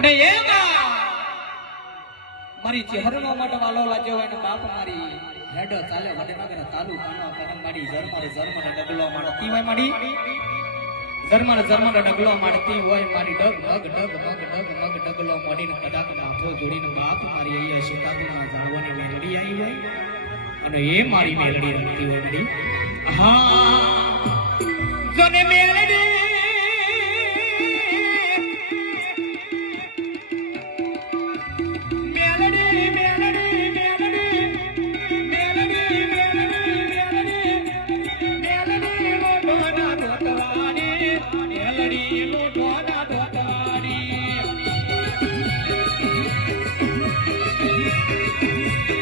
અને એમાં મારી ચહેરનો માટે વાલો લાગ્યો હોય બાપ મારી હેડ ચાલે વડનગર તાલુકાનો કરંગાડી જર્મર જર્મર ડગલો મારતી હોય મારી? જર્મર જર્મર ડગલો મારતી હોય મારી ડગ ડગ ડગ ડગ ડગ ડગ ડગલો મડીને કદાચ માથો જોડીને બાપ મારી અહીંયા સીતાપુરના જાળવાની મેલડી આવી હોય. અને એ મારી મેલડી રમતી હોય મારી. હા જોને મેલડી! Thank you.